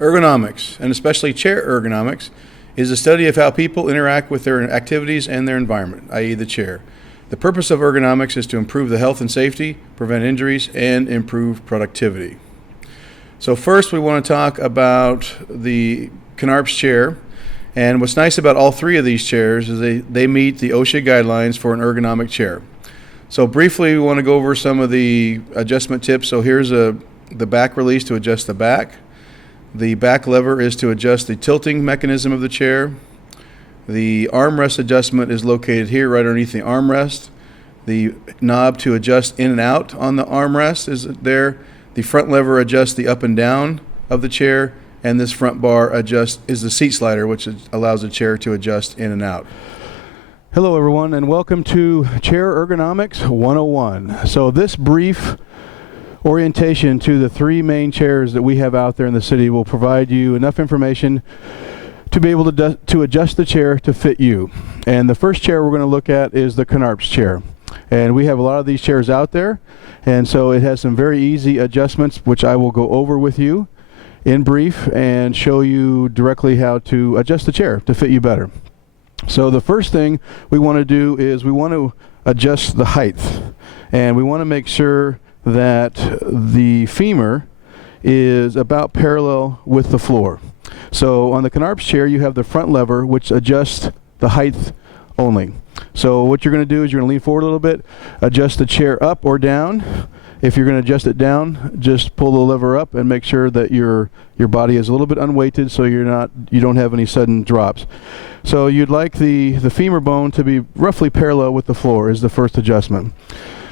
Ergonomics, and especially chair ergonomics, is the study of how people interact with their activities and their environment, i.e. the chair. The purpose of ergonomics is to improve the health and safety, prevent injuries, and improve productivity. So first we want to talk about the Kinnarps chair. And what's nice about all three of these chairs is they meet the OSHA guidelines for an ergonomic chair. So briefly we want to go over some of the adjustment tips. So here's the back release to adjust the back. The back lever is to adjust the tilting mechanism of the chair. The armrest adjustment is located here right underneath the armrest. The knob to adjust in and out on the armrest is there. The front lever adjusts the up and down of the chair, and this front bar is the seat slider, which allows the chair to adjust in and out. Hello everyone, and welcome to Chair Ergonomics 101. So this brief orientation to the three main chairs that we have out there in the city will provide you enough information to be able to adjust the chair to fit you. And the first chair we're going to look at is the Kinnarps chair. And we have a lot of these chairs out there, and so it has some very easy adjustments which I will go over with you in brief and show you directly how to adjust the chair to fit you better. So the first thing we want to do is we want to adjust the height, and we want to make sure that the femur is about parallel with the floor. So on the Kinnarps chair you have the front lever which adjusts the height only. So what you're going to do is you're going to lean forward a little bit, adjust the chair up or down. If you're going to adjust it down, just pull the lever up and make sure that your body is a little bit unweighted so you don't have any sudden drops. So you'd like the femur bone to be roughly parallel with the floor is the first adjustment.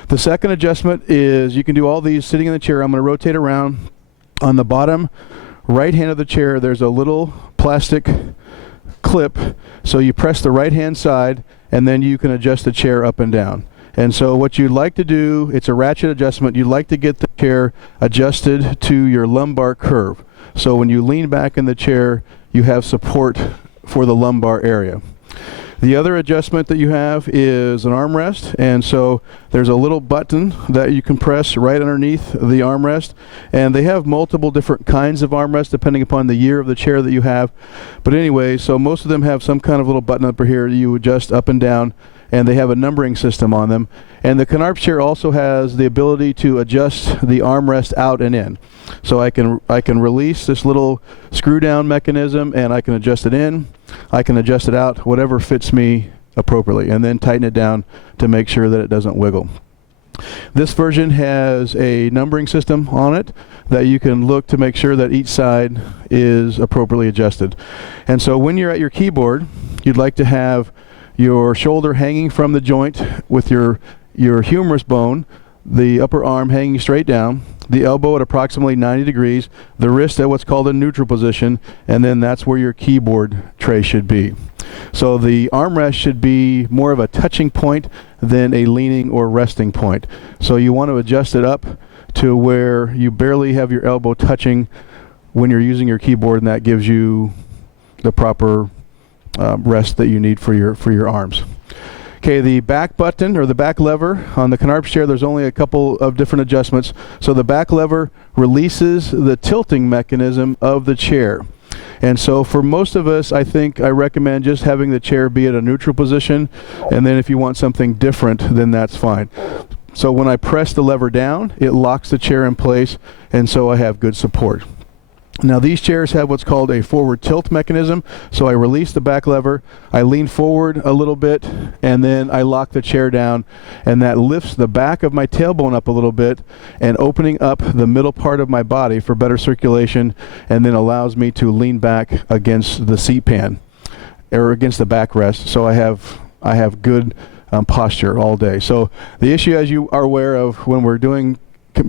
The second adjustment is you can do all these sitting in the chair. I'm going to rotate around. On the bottom right hand of the chair there's a little plastic clip, so you press the right hand side and then you can adjust the chair up and down. And so what you'd like to do, it's a ratchet adjustment, you'd like to get the chair adjusted to your lumbar curve. So when you lean back in the chair you have support for the lumbar area. The other adjustment that you have is an armrest, and so there's a little button that you can press right underneath the armrest, and they have multiple different kinds of armrests depending upon the year of the chair that you have. But anyway, so most of them have some kind of little button up here you adjust up and down, and they have a numbering system on them. And the Kinnarps chair also has the ability to adjust the armrest out and in. So I can release this little screw down mechanism and I can adjust it in, I can adjust it out, whatever fits me appropriately, and then tighten it down to make sure that it doesn't wiggle. This version has a numbering system on it that you can look to make sure that each side is appropriately adjusted. And so when you're at your keyboard, you'd like to have your shoulder hanging from the joint with your humerus bone, the upper arm hanging straight down, the elbow at approximately 90 degrees, the wrist at what's called a neutral position, and then that's where your keyboard tray should be. So the armrest should be more of a touching point than a leaning or resting point. So you want to adjust it up to where you barely have your elbow touching when you're using your keyboard, and that gives you the proper rest that you need for your arms. Okay, the back button or the back lever on the Kinnarps chair, there's only a couple of different adjustments. So the back lever releases the tilting mechanism of the chair. And so for most of us, I recommend just having the chair be at a neutral position, and then if you want something different, then that's fine. So when I press the lever down, it locks the chair in place, and so I have good support. Now these chairs have what's called a forward tilt mechanism, so I release the back lever, I lean forward a little bit, and then I lock the chair down, and that lifts the back of my tailbone up a little bit and opening up the middle part of my body for better circulation, and then allows me to lean back against the seat pan or against the backrest, so I have good posture all day. So the issue, as you are aware of, when we're doing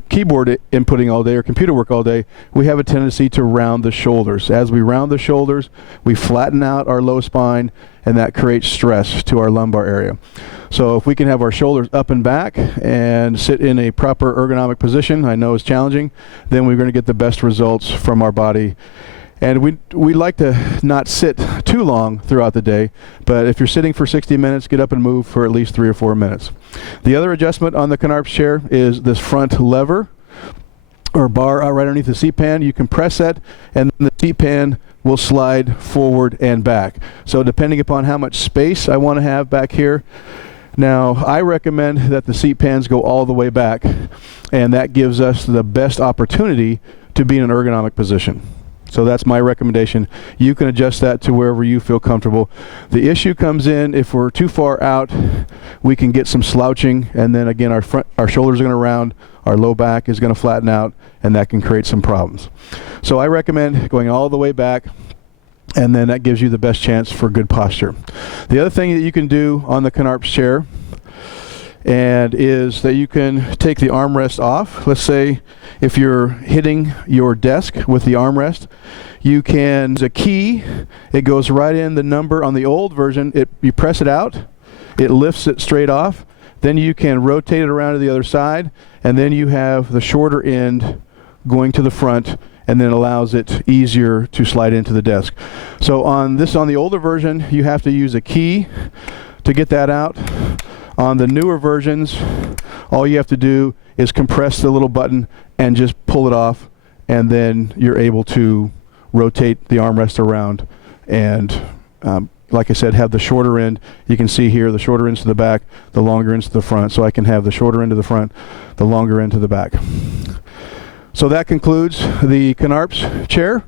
keyboard inputting all day or computer work all day, we have a tendency to round the shoulders. As we round the shoulders, we flatten out our low spine, and that creates stress to our lumbar area. So if we can have our shoulders up and back and sit in a proper ergonomic position, I know it's challenging, then we're going to get the best results from our body. And we like to not sit too long throughout the day, but if you're sitting for 60 minutes, get up and move for at least 3 or 4 minutes. The other adjustment on the Kinnarps chair is this front lever. or bar right underneath the seat pan. You can press that, and then the seat pan will slide forward and back. So depending upon how much space I want to have back here. Now, I recommend that the seat pans go all the way back, and that gives us the best opportunity to be in an ergonomic position. So that's my recommendation. You can adjust that to wherever you feel comfortable. The issue comes in if we're too far out, we can get some slouching, and then again our shoulders are going to round, our low back is going to flatten out, and that can create some problems. So I recommend going all the way back, and then that gives you the best chance for good posture. The other thing that you can do on the Kinnarps chair and is that you can take the armrest off. Let's say if you're hitting your desk with the armrest, you can use a key. It goes right in the number on the old version. You press it out, it lifts it straight off. Then you can rotate it around to the other side, and then you have the shorter end going to the front, and then allows it easier to slide into the desk. So on the older version, you have to use a key to get that out. On the newer versions, all you have to do is compress the little button and just pull it off, and then you're able to rotate the armrest around and like I said, have the shorter end. You can see here the shorter ends to the back, the longer ends to the front. So I can have the shorter end to the front, the longer end to the back. So that concludes the Kinnarps chair.